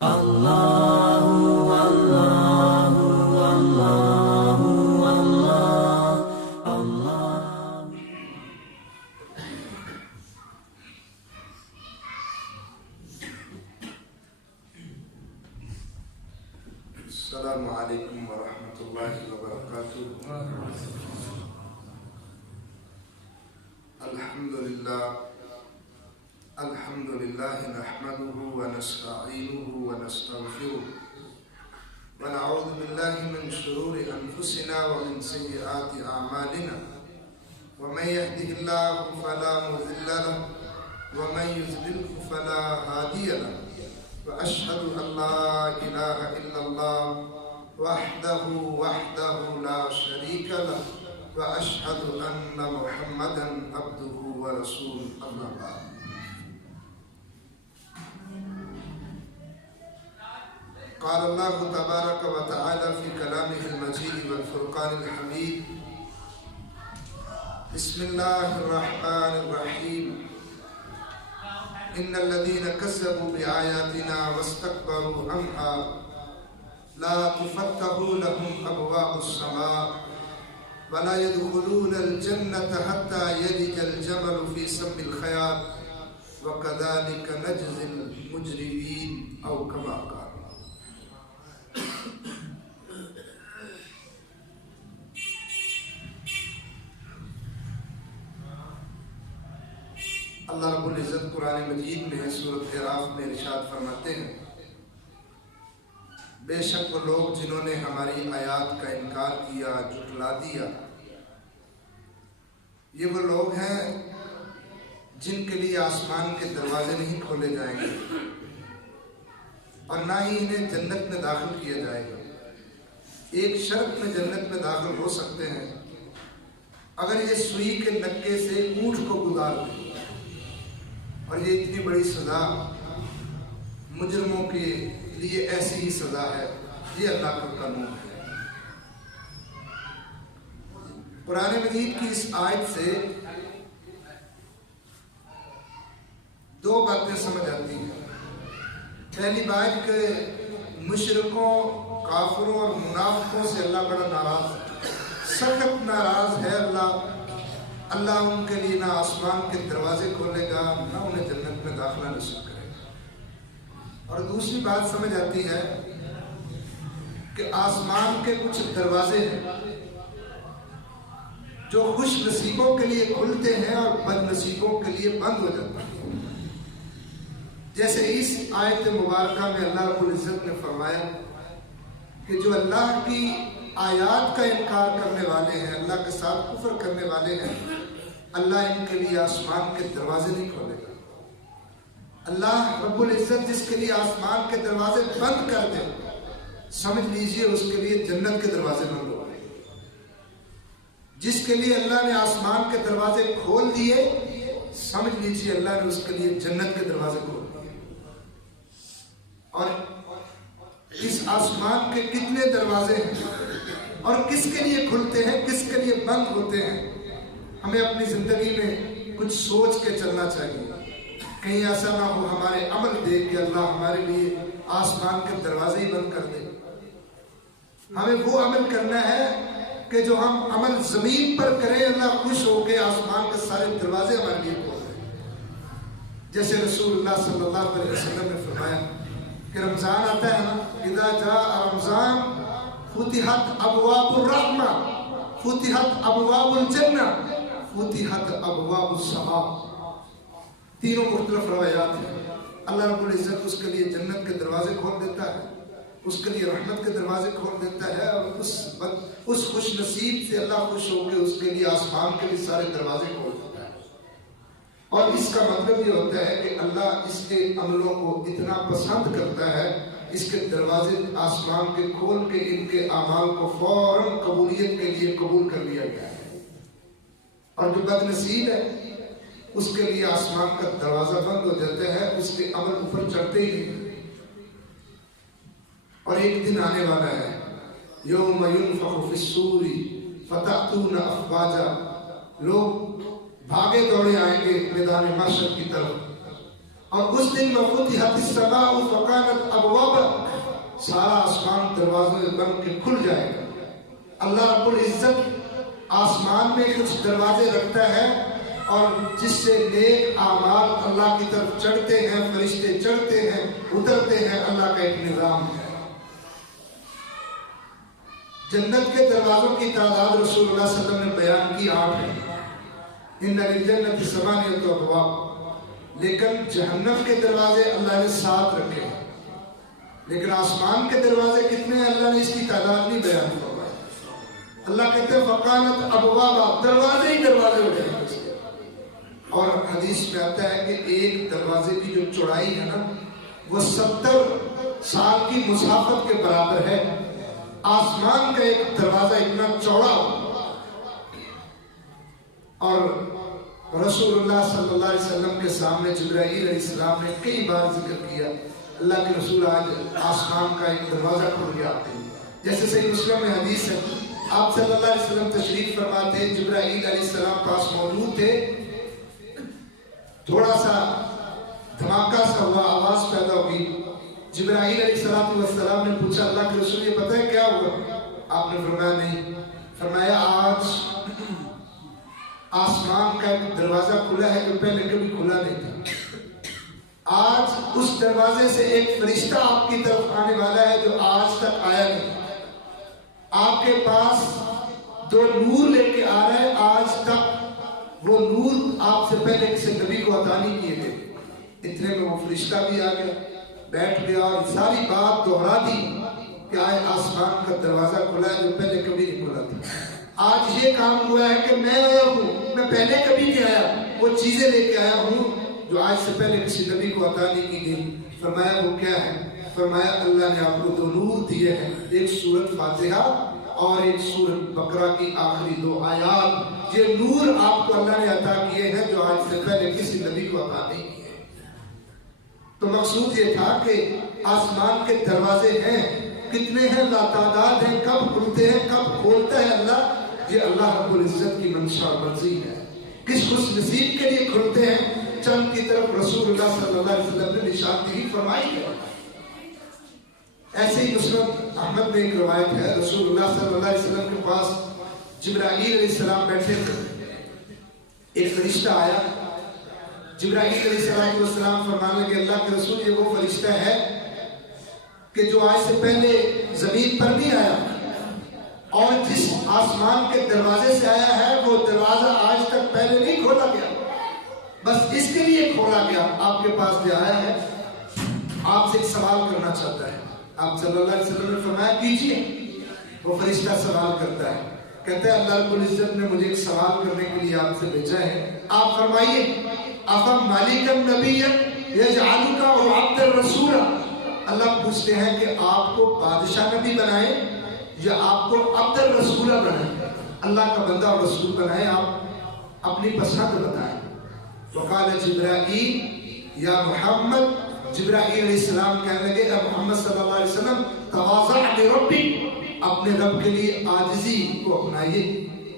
السلام علیکم ورحمۃ اللہ وبرکاتہ۔ الحمد للہ نحمده ونستعینه ونستغفره ونعوذ باللہ من شرور انفسنا ومن سیئات اعمالنا ومن يهده الله فلا مضل له ومن يضلل فلا هادي له وأشهد أن لا إله إلا الله وحده لا شريك له وأشهد أن محمدا عبده ورسوله أما بعد۔ قال الله تبارك وتعالى في كلامه المجيد والفرقان الحميد: بسم الله الرحمن الرحيم إن الذين كذبوا بآياتنا واستكبروا عنها لا تفتح لهم أبواب السماء ولا يدخلون الجنة حتى يلج الجمل في سم الخياط وكذلك نجزي المجرمين أو كما قال۔ اللہ رب العزت قرآن مجید میں سورۃ اعراف میں ارشاد فرماتے ہیں: بے شک وہ لوگ جنہوں نے ہماری آیات کا انکار کیا، جھٹلا دیا، یہ وہ لوگ ہیں جن کے لیے آسمان کے دروازے نہیں کھولے جائیں گے اور نہ ہی انہیں جنت میں داخل کیا جائے گا۔ ایک شرط میں جنت میں داخل ہو سکتے ہیں، اگر یہ سوئی کے نکے سے اونٹ کو گزار دیں، اور یہ اتنی بڑی سزا مجرموں کے لیے ایسی ہی سزا ہے، یہ اللہ کا قانون ہے۔ قرآن مجید کی اس آیت سے دو باتیں سمجھ آتی ہیں۔ پہلی بات کہ مشرکوں، کافروں اور منافقوں سے اللہ بڑا ناراض ہے، سخت ناراض ہے اللہ ان کے لیے نہ آسمان کے دروازے کھولے گا، نہ انہیں جنت میں داخلہ نصیب کرے گا۔ اور دوسری بات سمجھ آتی ہے کہ آسمان کے کچھ دروازے ہیں جو خوش نصیبوں کے لیے کھلتے ہیں اور بد نصیبوں کے لیے بند ہو جاتے ہیں۔ جیسے اس آیت مبارکہ میں اللہ رب العزت نے فرمایا کہ جو اللہ کی آیات کا انکار کرنے والے ہیں، اللہ کے ساتھ کفر کرنے والے ہیں، اللہ ان کے لیے آسمان کے دروازے نہیں کھولے گا۔ اللہ رب العزت جس کے لیے آسمان کے دروازے بند کر دے، سمجھ لیجئے اس کے لیے جنت کے دروازے بند ہو گئے۔ جس کے لیے اللہ نے آسمان کے دروازے کھول دیے، سمجھ لیجئے اللہ نے اس کے لیے جنت کے دروازے کھول دیے۔ اور اس آسمان کے کتنے دروازے ہیں اور کس کے لیے کھلتے ہیں، کس کے لیے بند ہوتے ہیں، ہمیں اپنی زندگی میں کچھ سوچ کے چلنا چاہیے۔ کہیں ایسا نہ ہو ہمارے عمل دیکھ کے اللہ ہمارے لیے آسمان کے دروازے ہی بند کر دے۔ ہمیں وہ عمل کرنا ہے کہ جو ہم عمل زمین پر کریں، اللہ خوش ہو کے آسمان کے سارے دروازے ہمارے لیے کھول دیں۔ جیسے رسول اللہ صلی اللہ علیہ وسلم نے فرمایا کہ رمضان آتا ہے نا، اذا جاء رمضان فتحت ابواب الرحمہ، فتحت ابواب الجنہ، فتحت ابواب السماء۔ تینوں مختلف روایات ہیں۔ اللہ رب العزت اس کے لیے جنت کے دروازے کھول دیتا ہے، اس کے لیے رحمت کے دروازے کھول دیتا ہے، اور اس خوش نصیب سے اللہ خوش ہو کے اس کے لیے آسمان کے بھی سارے دروازے کھول دیتا ہے۔ اور اس کا مطلب یہ ہوتا ہے کہ اللہ اس کے عملوں کو اتنا پسند کرتا ہے، اس کے دروازے آسمان کے کھول کے ان کے اعمال کو فوراً قبولیت کے لیے قبول کر لیا گیا ہے۔ اور جو بد نصیب ہے اس کے لیے آسمان کا دروازہ بند ہو جاتا ہے، اس کے عمل اوپر چڑھتے ہی نہیں۔ اور ایک دن آنے والا ہے، یوم ینفخ فی الصور فتأتون افواجا، لوگ بھاگے دوڑے آئیں گے میدان محشر کی طرف، اور اس دن وفتحت السماء فکانت ابوابا سارا آسمان دروازوں بن کے کھل جائے گا۔ اللہ رب العزت آسمان میں کچھ دروازے رکھتا ہے اور جس سے نیک اعمال اللہ کی طرف چڑھتے ہیں، فرشتے چڑھتے ہیں اترتے ہیں، اللہ کا ایک نظام ہے۔ جنت کے دروازوں کی تعداد رسول اللہ صلی اللہ علیہ وسلم نے بیان کی 8 ہے، ان للجنۃ ثمانیۃ ابواب، لیکن جہنم کے دروازے اللہ نے 7 رکھے ہیں، لیکن آسمان کے دروازے کتنے ہیں اللہ نے اس کی تعداد نہیں بیان فرمائی۔ اللہ کہتے ہیں فقانت ابوابا، دروازے ہی دروازے ہو جائیں گے۔ اور حدیث میں آتا ہے کہ ایک دروازے کی جو چوڑائی ہے نا وہ 70 سال کی مسافت کے برابر ہے۔ آسمان کا ایک دروازہ اتنا چوڑا ہو، اور رسول اللہ صلی اللہ علیہ وسلم کے سامنے جبرائیل علیہ السلام نے کئی بار ذکر کیا اللہ کے رسول آج آسمان کا ایک دروازہ کھل گیا۔ جیسے صحیح مسلم میں حدیث ہے، آپ صلی اللہ علیہ وسلم تشریف فرما تھے، جبرائیل علیہ السلام پاس موجود تھے، تھوڑا سا دھماکہ سا ہوا، آواز پیدا ہوئی، جبرائیل علیہ السلام نے پوچھا اللہ کے رسول یہ پتہ ہے کیا ہوا؟ آپ نے فرمایا نہیں۔ فرمایا آج آسمان کا ایک دروازہ کھلا ہے جو پہلے کبھی کھلا نہیں تھا۔ آج اس دروازے سے ایک فرشتہ آپ کی طرف آنے والا ہے جو آج تک آیا نہیں۔ آپ کے پاس 2 نور لے کے آ رہے ہیں، آج تک وہ نور آپ سے پہلے کسی نبی کو عطا نہیں کیے گئے۔ اتنے میں وہ فرشتہ بھی آ گیا، بیٹھ گیا اور ساری بات دہرا دی کہ آج آسمان کا دروازہ کھلا ہے جو پہلے کبھی نہیں کھلا تھا۔ آج یہ کام ہوا ہے کہ میں آیا ہوں، میں پہلے کبھی نہیں آیا، وہ چیزیں لے کے آیا ہوں جو آج سے پہلے کسی نبی کو عطا نہیں کی گئی۔ فرمایا وہ کیا ہے؟ فرمایا اللہ نے آپ کو 2 نور دیے ہیں، ایک سورۃ فاتحہ اور ایک سورۃ بقرہ کی آخری 2 آیات۔ یہ نور آپ کو اللہ نے عطا کیے ہیں جو آج سے پہلے کسی نبی کو عطا نہیں کیے۔ تو مقصود یہ تھا کہ آسمان کے دروازے ہیں، کتنے ہیں؟ لاتعداد ہیں، کب کھلتے ہیں کب کھولتا ہے اللہ، یہ اللہ رب العزت کی منشا اور مرضی ہے۔ کس خوش نصیب کے لیے کھلتے ہیں چند کی طرف رسول اللہ صلی اللہ علیہ وسلم نے نشاندہی فرمائی ہے۔ ایسے ہی مسلم احمد میں ایک روایت ہے، رسول اللہ صلی اللہ علیہ وسلم کے پاس جبرائیل علیہ السلام بیٹھے تھے، ایک فرشتہ آیا، جبرائیل علیہ السلام فرمانے لگے اللہ کے رسول یہ وہ فرشتہ ہے کہ جو آج سے پہلے زمین پر نہیں آیا، اور جس آسمان کے دروازے سے آیا ہے وہ دروازہ آج تک پہلے نہیں کھولا گیا، بس اس کے لیے کھولا گیا۔ آپ کے پاس جو آیا ہے آپ سے ایک سوال کرنا چاہتا ہے۔ آپ صلی اللہ علیہ وسلم نے فرمایا کیجئے۔ وہ فرشتہ سوال کرتا ہے، کہتا ہے اللہ رب العزت نے مجھے ایک سوال کرنے کے لیے آپ سے بھیجا ہے، آپ فرمائیے افم مالک النبی یجعلک عبد الرسول، اللہ پوچھتے ہیں کہ آپ کو بادشاہ نبی بنائے یا آپ کو عبد الرسول بنائے، اللہ کا بندہ اور رسول بنائے، آپ اپنی پسند بتائیں۔ وقال جبرائیل یا محمد، جبرائیل علیہ السلام کہنے لگے اے محمد صلی اللہ علیہ وسلم تواضع لربک، اپنے رب کے لیے عاجزی کو اپنائیے۔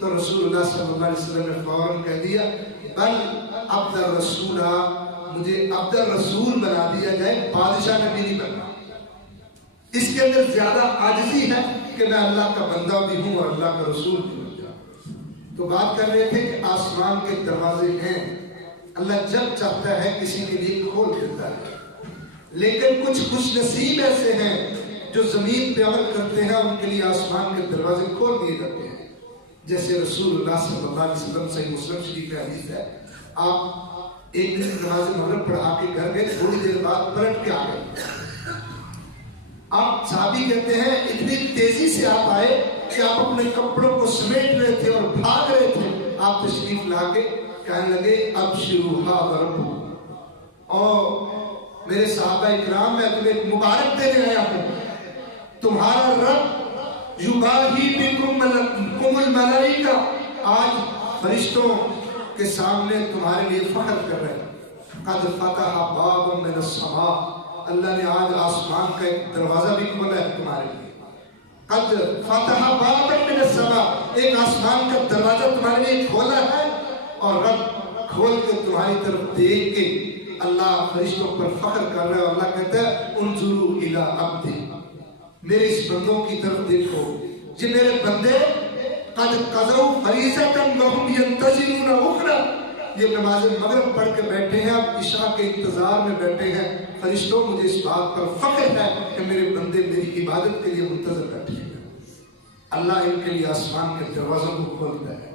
تو رسول اللہ صلی اللہ علیہ وسلم نے فوراً کہہ دیا بل عبد الرسول، مجھے عبد الرسول بنا دیا جائے، بادشاہ نبی نہیں بننا۔ اس کے اندر زیادہ عاجزی ہے کہ میں اللہ کا بندہ بھی ہوں اور اللہ کا رسول بھی بن جاؤں۔ تو بات کر رہے تھے کہ آسمان کے دروازے ہیں، اللہ جب چاہتا ہے کسی کے لیے کھول دیتا ہے، لیکن کچھ خوش نصیب ایسے ہیں جو زمین پہ عمل کرتے ہیں، ان کے لیے آسمان کے دروازے کھول دیے جاتے ہیں۔ جیسے رسول اللہ صلی اللہ علیہ وسلم صحیح مسلم شریف میں حدیث ہے، آپ ایک دن نماز مغرب پڑھا کے گھر گئے، تھوڑی دیر بعد پلٹ کے آ گئے۔ آپ صحابی کہتے ہیں اتنی تیزی سے آپ آئے کہ آپ اپنے کپڑوں کو سمیٹ رہے تھے اور بھاگ رہے تھے، آپ تشریف لا کے کہنے لگے ابشروا ھذا ربکم، اور میرے صحابہ اکرام میں تمہیں مبارک دینے آیا ہوں، تمہارا رب یباہی بکم الملائکہ، آج فرشتوں کے سامنے تمہارے لیے فخر کر رہے ہیں۔ قد فتح بابا من السماء، اللہ نے آج آسمان کا ایک دروازہ بھی کھولا ہے تمہارے لیے۔ قد فتح بابا من السماء، ایک آسمان کا دروازہ تمہارے لیے کھولا ہے، اور رب کھول کے تمہاری طرف دیکھ کے اللہ فرشتوں پر فخر کر رہا ہے، اور اللہ کہتا ہے انظروا الی عبدی، میرے اس بندوں کی طرف دیکھو، یہ میرے بندے قد قضوا فریضۃ وهم ينتظرون اخرى، یہ نماز مغرب پڑھ کے بیٹھے ہیں، اب عشاء کے انتظار میں بیٹھے ہیں۔ فرشتوں مجھے اس بات پر فخر ہے کہ میرے بندے میری عبادت کے لیے منتظر بیٹھے ہیں۔ اللہ ان کے لیے آسمان کے دروازوں کو کھولتا ہے،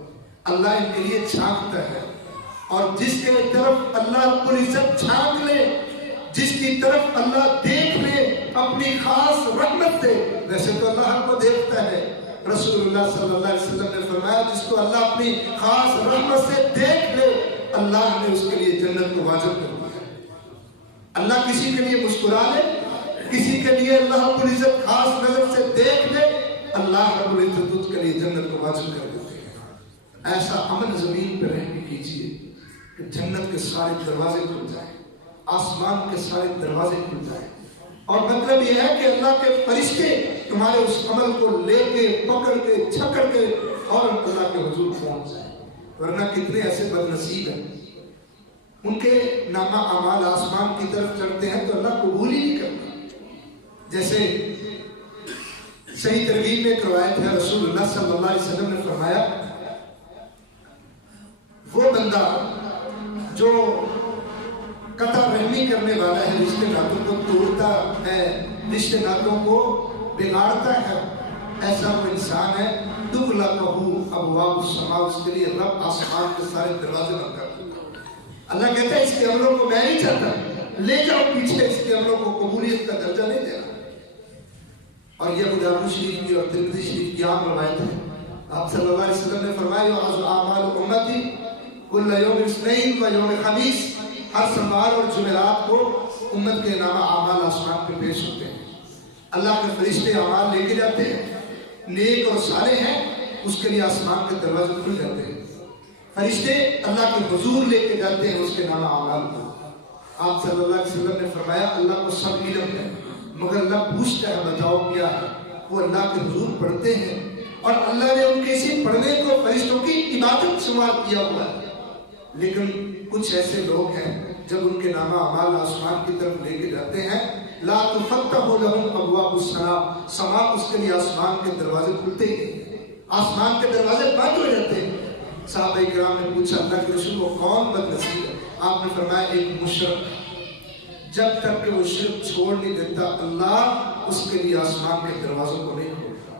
اللہ ان کے لیے جھانکتا ہے، اور جس کے طرف اللہ رب العزت جھانک لے، جس کی طرف اللہ دیکھ لے اپنی خاص رحمت سے، ویسے تو اللہ ہم کو دیکھتا ہے، رسول اللہ صلی اللہ علیہ وسلم نے فرمایا جس کو اللہ اپنی خاص رحمت سے دیکھ لے اللہ نے اس کے لیے جنت کو واجب کر دیا ہے۔ اللہ کسی کے لیے مسکرا لے، کسی کے لیے اللہ رب العزت خاص نظر سے دیکھ لے، اللہ رب العزت اس کے لیے جنت کو واجب کر دیتے ہیں۔ ایسا امن زمین پہ رہنے کیجیے کہ جنت کے سارے دروازے کھل جائیں، آسمان کے سارے دروازے کھل جائیں، اور مطلب یہ ہے کہ اللہ کے فرشتے تمہارے اس عمل کو لے کے پکڑ کے چھکڑ کے اور اللہ کے حضور پہنچ جائیں۔ ورنہ کتنے ایسے بد نصیب ہیں ان کے نامہ اعمال آسمان کی طرف چڑھتے ہیں تو اللہ قبول ہی نہیں کرتا۔ جیسے صحیح ترغیب میں ایک روایت ہے، رسول اللہ صلی اللہ علیہ وسلم نے فرمایا وہ بندہ جو قطع رحمی کرنے والا ہے، رشتے ناتوں کو توڑتا ہے، رشتے ناتوں کو بگاڑتا ہے، ایسا وہ انسان ہے تغلقہ ابواب السماء، اس کے لیے رب آسمان کے سارے دروازے بند کر دیتا ہے۔ اللہ کہتا ہے اس کے عملوں کو میں نہیں چاہتا، لے جاؤ پیچھے، اس کے عملوں کو قبولیت کا درجہ نہیں دینا۔ اور یہ ابو داؤد شریف کی اور ترمذی شریف کی عام روایت ہے، آپ صلی اللہ علیہ وسلم نے فرمایا اعمال امتی کل یوم اثنین و یوم خمیس، ہر سوموار اور جمعرات کو امت کے نامہ اعمال آسمان پہ پیش ہوتے ہیں، اللہ کے فرشتے اعمال لے کے جاتے ہیں، نیک اور صالح ہیں اس کے لیے آسمان کے دروازے کھل جاتے ہیں، فرشتے اللہ کے حضور لے کے جاتے ہیں اس کے نامہ اعمال کو۔ آپ صلی اللہ علیہ وسلم نے فرمایا اللہ کو سب علم ہے مگر اللہ پوچھتا ہے بتاؤ کیا ہے، وہ اللہ کے حضور پڑھتے ہیں اور اللہ نے ان کے اسی پڑھنے کو فرشتوں کی عبادت شمار کیا ہوا ہے۔ لیکن کچھ ایسے لوگ ہیں جب ان کے نامہ اعمال آسمان کی طرف لے کے جاتے ہیں، لا تفتح لهم ابواب السماء، سما اس کے لیے آسمان کے دروازے کھلتے ہیں، آسمان کے دروازے بند ہو جاتے ہیں۔ صحابہ کرام نے پوچھا اللہ کے رسول وہ کون بد نصیب ہے؟ آپ نے فرمایا ایک مشرک، جب تک کہ وہ شرک چھوڑ نہیں دیتا اللہ اس کے لیے آسمان کے دروازوں کو نہیں کھولتا۔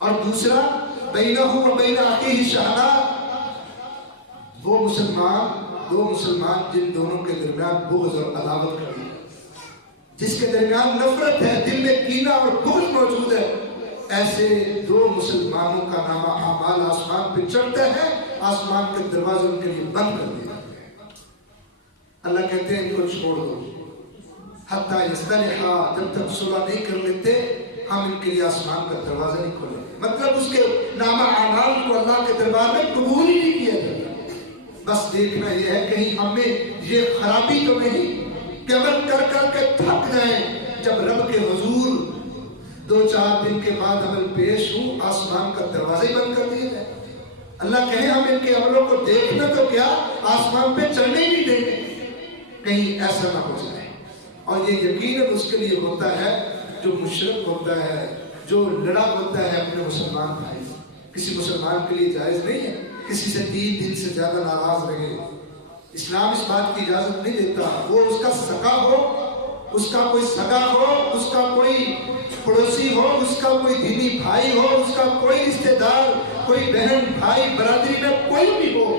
اور دوسرا بینہ و بین اخیہ شحناء، وہ مسلمان، دو مسلمان جن دونوں کے درمیان بغض اور عداوت کبھی ہے، جس کے درمیان نفرت ہے، دل میں کینہ اور بغض موجود ہے، ایسے دو مسلمانوں کا نامہ اعمال آسمان پہ چڑھتا ہے، آسمان کے دروازے ان کے لیے بند کر دیے جاتے ہیں۔ اللہ کہتے ہیں ان کو چھوڑ دو حتیٰ یصطلحا، جب تک صلح نہیں کر لیتے ہم ان کے لیے آسمان کا دروازہ نہیں کھولیں گے۔ مطلب اس کے نامہ اعمال کو اللہ کے دربار میں قبول ہی نہیں کیا جاتا۔ بس دیکھنا یہ ہے کہیں ہم میں یہ خرابی تو نہیں کہ عمل کر کر کے تھک جائیں، جب رب کے حضور 2-4 دن کے بعد عمل پیش ہوں آسمان کا دروازے بند کر دیے جائے۔ اللہ کہے ہم ان کے عملوں کو دیکھنا تو کیا آسمان پہ چڑھنے ہی نہیں دیں گے، کہیں ایسا نہ ہو جائے۔ اور یہ یقیناً اس کے لیے ہوتا ہے جو مشرک ہوتا ہے، جو لڑا ہوتا ہے اپنے مسلمان بھائی، کسی مسلمان کے لیے جائز نہیں ہے کسی سے 3 دن سے زیادہ ناراض رہے۔ اسلام اس بات کی اجازت نہیں دیتا، وہ اس کا سگا ہو، اس کا کوئی سگا ہو، اس کا کوئی پڑوسی ہو، اس کا کوئی دینی بھائی ہو، اس کا کوئی رشتہ دار، کوئی بہن بھائی برادری میں کوئی بھی ہو،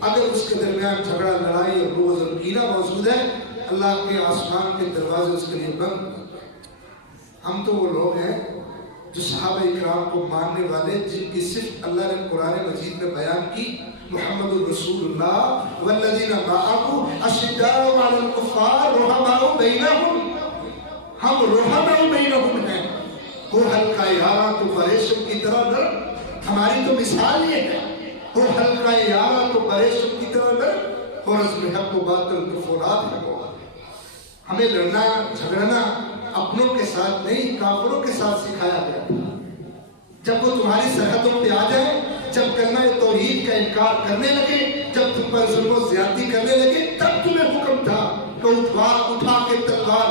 اگر اس کے درمیان جھگڑا لڑائی اور بغض اور کینہ موجود ہے اللہ کے آسمان کے دروازے اس کے لیے بند۔ ہم تو وہ لوگ ہیں جو صحابہ اکرام کو ماننے والے، جن کی صرف اللہ نے قرآن مجید میں بیان کی، محمد الرسول اللہ والذین معہ اشداء علی الکفار رحماء بینہم، ہم رحماء بینہم ہیں۔ ہو ہلکا یارا تو پریشم کی طرح لڑ، ہماری تو مثال یہ ہے، ہو ہلکا یارا تو پریشم کی طرح لڑ، اور رزم حق و باطل تو فولاد ہے۔ ہمیں لڑنا جھگڑنا اپنوں کے ساتھ نہیں کافروں کے ساتھ سکھایا گیا۔ جب وہ تمہاری سرحدوں پہ آ جائیں، جب کلمہ توحید کا انکار کرنے لگے، جب تم پر ظلم و زیادتی کرنے لگے، تب تمہیں حکم تھا کہ اٹھا کے تلوار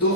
2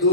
2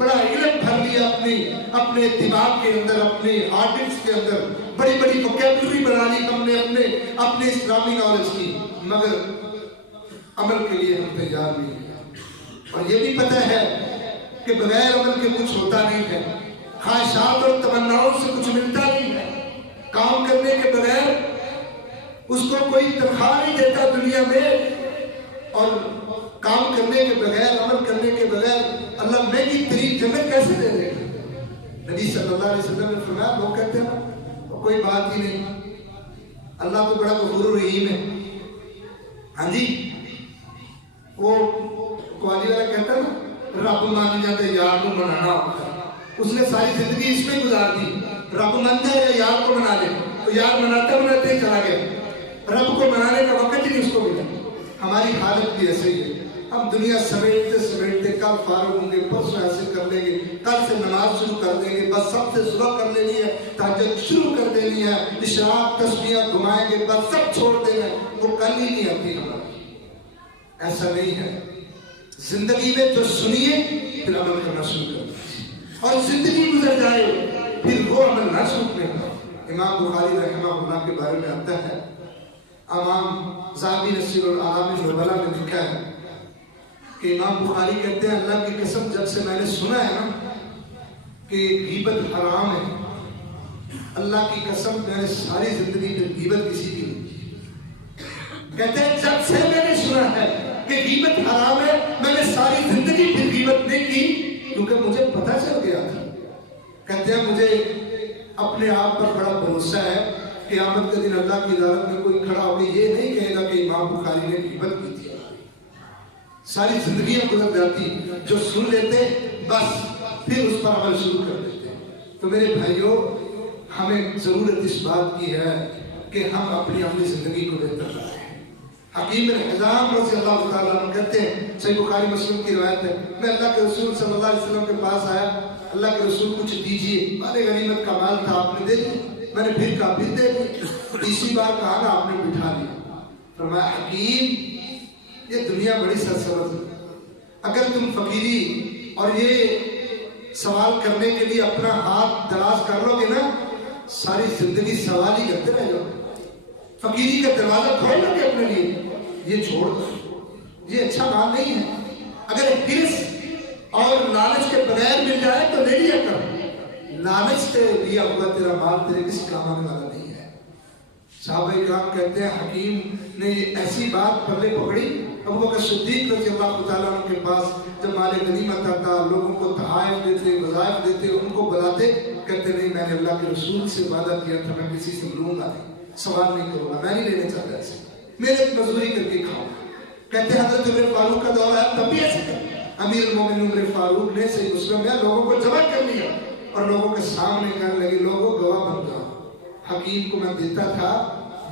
بڑا علم بھر لیا اپنے دماغ کے اندر، اپنے ہارڈ ڈسک کے اندر، بڑی بڑی وکیبلری بنا لی ہم نے اپنے اسلامی نالج کی، مگر عمل کے لیے ہم تیار نہیں ہیں۔ اور یہ بھی پتہ ہے کہ بغیر عمل کے کچھ ہوتا نہیں ہے، خواہشات اور تمناؤں سے کچھ ملتا نہیں ہے۔ کام کرنے کے بغیر اس کو کوئی تنخواہ نہیں دیتا دنیا میں، اور کام کرنے کے بغیر، عمل کرنے کے بغیر اللہ مہنگی ترین جنت کیسے دے دے گا؟ نبی صلی اللہ علیہ وسلم نے فرمایا، لوگ کہتے ہیں کوئی بات ہی نہیں، اللہ تو بڑا غفور رحیم ہے۔ ہاں جی، وہ قوالی والا کہتا ہے نا، رب مان جاتے یار کو منانا ہوتا ہے، اس نے ساری زندگی اس میں گزار دی، رب مان جائے یا یار کو منا لے، تو یار مناتے مناتے ہی چلا گیا، رب کو منانے کا وقت ہی نہیں اس کو ملا۔ ہماری حالت بھی ایسے ہی ہے، ہم دنیا سمیٹتے سمیٹتے کل فارغ ہوں گے، پرسوں ایسے کر لیں گے، کل سے نماز شروع کر دیں گے، بس سب سے صبح کر لینی ہے، تہجد شروع کر دینی ہے، اشراق تسبیحاں گھمائیں گے، بس سب چھوڑ دینا ہے، وہ کل ہی نہیں آتی ہماری۔ ایسا نہیں ہے، زندگی میں جو سنیے پھر عمل کرنا شروع کر دیں، اور زندگی گزر جائے پھر وہ عمل نہ چھوٹنے کا۔ امام بخاری رحمہ اللہ کے بارے میں آتا ہے، امام ذہبی نصیر العالم النبلاء میں لکھا ہے کہ امام بخاری کہتے ہیں، اللہ کی قسم جب سے میں نے سنا ہے نا کہ غیبت حرام ہے، اللہ کی قسم میں نے ساری زندگی میں غیبت کسی کی نہیں کی۔ کہتے ہیں جب سے میں نے سنا ہے کہ غیبت حرام ہے، میں نے ساری زندگی پھر غیبت نہیں کی، کیونکہ مجھے پتہ چل گیا تھا۔ کہتے ہیں مجھے اپنے آپ پر بڑا بھروسہ ہے، قیامت کے دن اللہ کی عدالت میں کوئی کھڑا ہو کے یہ نہیں کہے گا کہ امام بخاری نے غیبت کی تھی۔ ساری زندگیاں گزر جاتی، جو سن لیتے بس پھر اس پر عمل شروع کر دیتے۔ تو میرے بھائیوں، ہمیں ضرورت اس بات کی ہے کہ ہم اپنی زندگی کو بہتر بنائیں۔ حکیم بن حزام رضی اللہ تعالیٰ عنہ کہتے ہیں، صحیح بخاری مسلم کی روایت ہے، میں اللہ کے رسول صلی اللہ علیہ وسلم کے پاس آیا، اللہ کے رسول کچھ دیجئے، مالے غنیمت کا مال تھا، آپ نے دے دیا، میں نے پھر کہا پھر دے دیا، تیسری بار کہا نا آپ نے بٹھا لیا۔ فرمایا حکیم، یہ دنیا بڑی سرسبز ہے، اگر تم فقیری اور یہ سوال کرنے کے لیے اپنا ہاتھ دراز کر لو گے نا، ساری زندگی سوال ہی کرتے رہ جاؤ۔ فقیری کا دروازہ کھول لو گے اپنے لیے، یہ چھوڑ دو، یہ اچھا مال نہیں ہے۔ اگر حرص اور لالچ کے بغیر مل جائے تو لے لیا کر، لالچ سے لیا ہوا تیرا مال تیرے کسی کام آنے والا نہیں ہے۔ صحابہ کرام کہتے ہیں حکیم نے یہ ایسی بات پلے پکڑی، ابو بکر صدیق رضی اللہ تعالیٰ عنہ کے پاس جب مال غنیمت آتا، لوگوں کو تحائف دیتے، وظائف دیتے، ان کو بلاتے، کہتے نہیں میں نے اللہ کے رسول سے وعدہ کیا تھا میں کسی سے لوں گا نہیں، سوال نہیں کروں گا، میں نہیں لینے چاہتا ایسے، میرے مزدوری کر کے کھاؤ۔ کہتے ہیں حضرت عمر فاروق کا دور ہے تب بھی ایسے کر، امیر المومنین عمر فاروق نے صحیح مسلم میں لوگوں کو جمع کر لیا اور لوگوں کے سامنے کہنے لگے لوگوں گواہ بن جاؤ، حکیم کو میں دیتا تھا،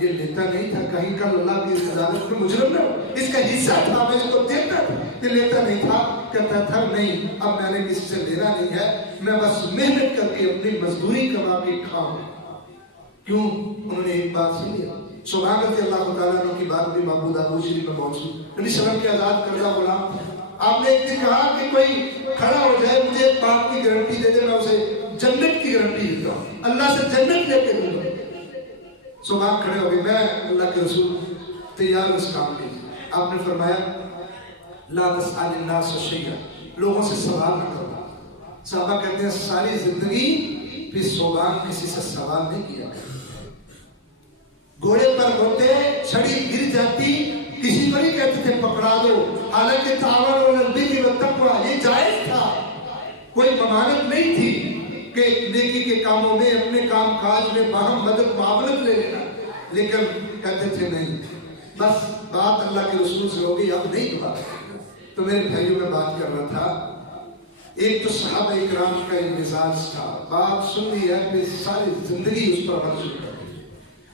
یہ لیتا نہیں تھا، کہیں کل اللہ کی عدالت میں مجرم نہ ہو، اس کا حصہ تھا میں اس کو دیتا تھا، یہ لیتا نہیں تھا۔ کہتا تھا نہیں، اب میں نے کسی سے لینا نہیں ہے، میں بس محنت کر کے اپنی مزدوری کما کے کھاؤں۔ کیوں؟ انہوں نے ایک بات سن لیا، سبحان رضی اللہ تعالیٰ عنہ کی بات بھی محمود داود شریف میں موجود، نبی صلی اللہ علیہ وسلم کے آزاد کردہ غلام، آپ نے ایک دن کہا کہ کوئی کھڑا ہو جائے مجھے ایک بات کی گارنٹی دے دے، میں اسے جنت کی گارنٹی دیتا ہوں، اللہ سے جنت لے کے دوں گا۔ صبح کھڑے ہو گئے، میں اللہ کے رسول تیار اس کام کے لیے۔ آپ نے فرمایا لا تسأل الناس شیئا، لوگوں سے سوال نہ کرنا۔ صحابہ کہتے ہیں ساری زندگی پھر صوبان کسی سے سوال نہیں کیا، گھوڑے پر ہوتے چھڑی گر جاتی کسی کو نہیں کہتے تھے پکڑا دو، حالانکہ تعاون علی البر والتقوی یہ جائز تھا، کوئی ممانعت نہیں تھی کہ نیکی کے کاموں میں اپنے کام کاج میں باہم مدد معاونت لے لینا، لیکن کہتے تھے نہیں، بس بات اللہ کے رسول سے ہوگی اب نہیں دوبارہ۔ تو میرے بھائیوں میں بات کر رہا تھا، ایک تو صحابہ اکرام کا ایک مزاج تھا، بات سن لی ہے پھر ساری زندگی اس پر عمل شروع کر دی۔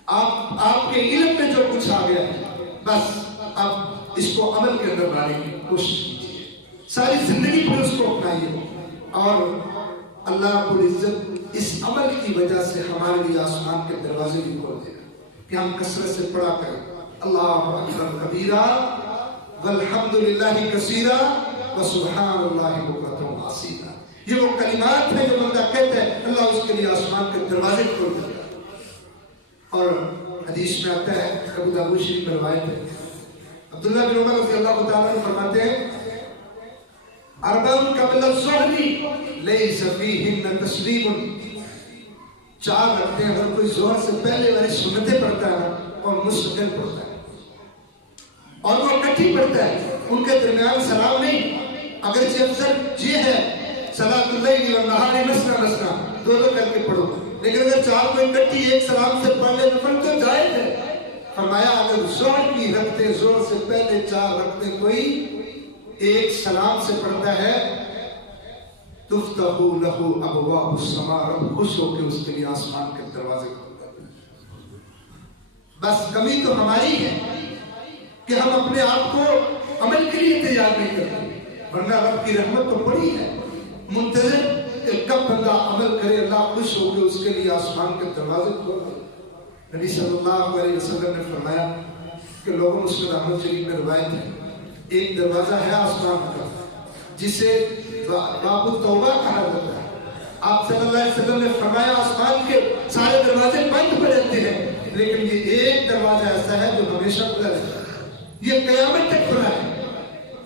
آپ کے علم میں جو کچھ آ گیا بس اب اس کو عمل کے اندر لانے کی کوشش کیجیے، ساری زندگی پھر اس کو اپنائیے، اور اللہ رب العزت اس عمل کی وجہ سے ہمارے لیے آسمان کے دروازے بھی کھول دے گا کہ ہم کثرت سے پڑھا کریں اللہ اکبر کبیرہ والحمد للہ کثیرہ وسبحان اللہ بکرۃ واصیلا۔ یہ وہ کلمات ہیں جو بندہ کہتا ہے اللہ اس کے لیے آسمان کے دروازے کھول دیتا ہے. اور حدیث میں آتا ہے ابو داؤد شریف میں روایت ہے عبداللہ بن عمر رضی اللہ تعالیٰ عنہ فرماتے ہیں اربعٌ قبل الظہر لیس فیہن تسلیم. 4 رکھتے ہیں اگر کوئی ظہر سے پہلے والی سنتیں پڑھتا ہے اور مستقل پڑھتا ہے اور وہ اکٹھی پڑھتا ہے ان کے درمیان سلام نہیں. اگرچہ افضل یہ ہے صلاۃ اللیل والنہار مثنی مثنی 2 کر کے پڑھو لیکن اگر 4 کو اکٹھی ایک سلام سے پڑھ لے تو جائز ہے. فرمایا اگر ظہر کی رکھتے ظہر سے پہلے 4 رکھتے کوئی ایک سلام سے پڑھتا ہے تفتح لہ ابواب السماء. رب خوش ہو کے اس کے لیے آسمان کے دروازے کھولتا ہے. بس کمی تو ہماری ہے کہ ہم اپنے آپ کو عمل کے لیے تیار نہیں کرتے ورنہ رب کی رحمت تو بڑی ہے. منتظر کہ کب بندہ عمل کرے اللہ خوش ہو کے اس کے لیے آسمان کے دروازے کھول دے. نبی صلی اللہ علیہ وسلم نے فرمایا کہ لوگوں مسلم احمد شریف میں روایت ہے ایک دروازہ ہے آسمان کا جسے باب التوبہ کہا جاتا ہے. آپ صلی اللہ علیہ وسلم نے فرمایا آسمان کے سارے دروازے بند پڑے رہتے ہیں لیکن یہ ایک دروازہ ایسا ہے جو ہمیشہ کھلا رہتا ہے. یہ قیامت تک کھلا ہے.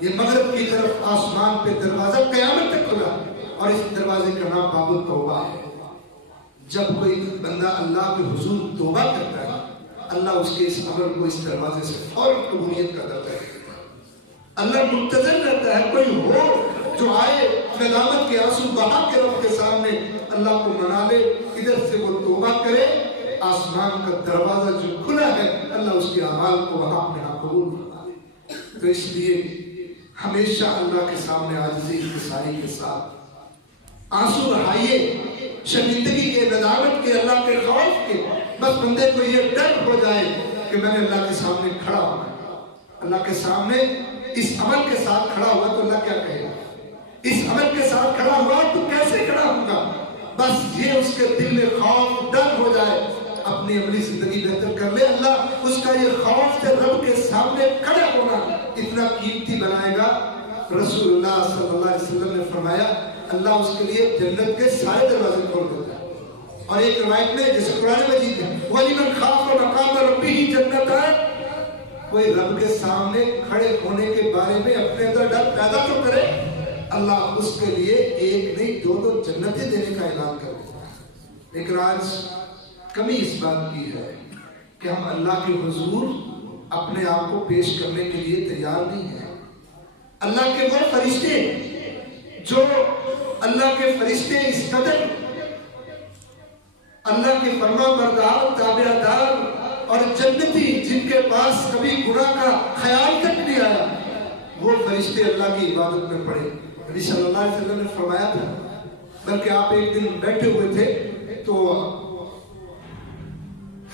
یہ مغرب کی طرف آسمان پہ دروازہ قیامت تک کھلا اور اس دروازے کا نام باب التوبہ ہے. جب کوئی بندہ اللہ کے حضور توبہ کرتا ہے اللہ اس کے اس عمل کو اس دروازے سے فوراً قبولیت کر دیتا ہے. اللہ منتظر رہتا ہے کوئی ہو جو آئے ندامت کے آنسو بہا کے رب کے سامنے اللہ کو منا لے ادھر سے وہ توبہ کرے. آسمان کا دروازہ جو کھلا ہے اللہ اس کے اعمال کو وہاں اپنے ہاں قبول کرتا ہے. تو اس لیے ہمیشہ اللہ کے سامنے عاجزی انکساری کے ساتھ آنسو بہائیے شرمندگی کے ندامت کے اللہ کے خوف کے. بس بندے کو یہ ڈر ہو جائے کہ میں نے اللہ کے سامنے کھڑا ہونا. اللہ کے سامنے اس عمل کے ساتھ کھڑا ہوا تو اللہ کیا کہے گا. اس عمل کے ساتھ کھڑا ہوا تو کیسے کھڑا ہوگا. بس یہ اس کے دل میں خوف ڈر ہو جائے اپنی عملی زندگی بہتر کر لے. اللہ اس کا یہ خوف سے رب کے سامنے کھڑا ہونا اتنا قیمتی بنائے گا. رسول اللہ صلی اللہ علیہ وسلم نے فرمایا اللہ اس کے لیے جنت کے سارے دروازے کھول دیتا ہے. اور ایک روایت میں جیسے قرآن مجید ہے وَلِمَنْ خَافَ مَقَامَ رَبِّهِ جَنَّتَانِ. کوئی رب کے سامنے کھڑے ہونے کے بارے میں اپنے اندر ڈر پیدا تو کرے اللہ اس کے لیے ایک نہیں 2 جنتیں دینے کا اعلان کر دیتا ہے. لیکن آج کمی اس بات کی ہے کہ ہم اللہ کے حضور اپنے آپ کو پیش کرنے کے لیے تیار نہیں ہیں. اللہ کے وہ فرشتے جو اللہ کے فرشتے اس قدر اللہ کے فرما بردار تابع دار اور جنتی جن کے پاس کبھی گناہ کا خیال تک نہیں آیا وہ فرشتے اللہ کی عبادت میں پڑے. نبی صلی اللہ علیہ وسلم نے فرمایا تھا بلکہ آپ ایک دن بیٹھے ہوئے تھے تو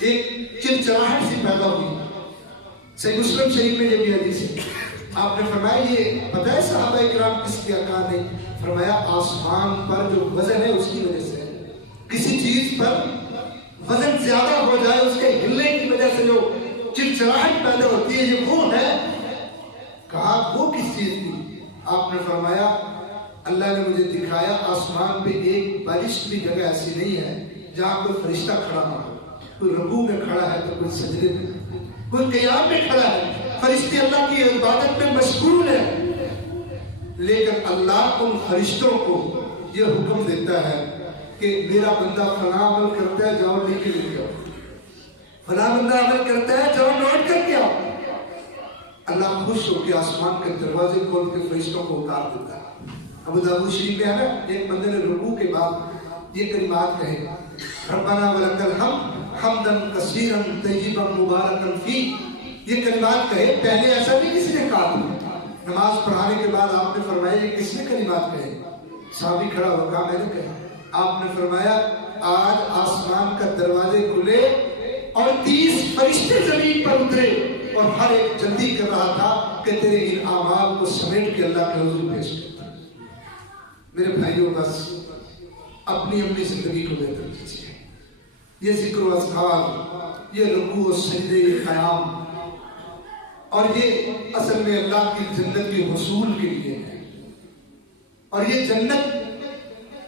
ایک چلچلاہٹ سی پیدا ہوئی. صحیح مسلم شریف میں یہ بھی حدیث ہے. آپ نے فرمایا یہ پتہ ہے صحابہ اکرام کس کی آقا نے فرمایا آسمان پر جو وزن ہے اس کی وجہ سے کسی چیز پر وزن زیادہ ہو جائے اس کے ہلنے کی وجہ سے جو چلچلاہٹ پیدا ہوتی ہے یہ وہ ہے. کہا وہ کس چیز کی. آپ نے فرمایا اللہ نے مجھے دکھایا آسمان پہ ایک بارش بھی جگہ ایسی نہیں ہے جہاں کوئی فرشتہ کھڑا نہ ہو. کوئی رکوع میں کھڑا ہے تو کوئی سجدے میں کوئی قیام میں کھڑا ہے. فرشتے اللہ کی عبادت میں مشغول ہیں لیکن اللہ ان فرشتوں کو یہ حکم دیتا ہے کہ میرا بندہ فلاں عمل کرتا ہے جاؤ لے کے لے کے آؤ. فلاں بندہ عمل کرتا ہے جاؤ نوٹ کر کے آؤ. اللہ خوش ہو کے آسمان کے دروازے کھول کے فرشتوں کو اتار دیتا ہے. ابو داؤد شریف میں ہے نا ایک بندے نے رکوع کے بعد یہ کلمات کہے ربنا ولک الحمد حمدا کثیرا طیبا مبارکا فیہ. یہ کلمات کہے پہلے ایسا نہیں کسی نے کہا. نماز پڑھانے کے بعد آپ نے فرمایا یہ کس نے کلمات کہے. صحابی کھڑا ہوا کہا میں نے کہا. آپ نے فرمایا آج آسمان کا دروازے کھلے اور 30 فرشتے زمین پر اترے اور ہر ایک جلدی کر رہا تھا کہ تیرے ان اعمال کو سمیٹ کے اللہ کے حضور پیش کرتا. میرے بھائیوں بس اپنی اپنی زندگی کو بہتر کیجیے. یہ ذکر و اذکار یہ رکوع و سجدے یہ قیام اور یہ اصل میں اللہ کی جنت کے حصول کے لیے ہے. اور یہ جنت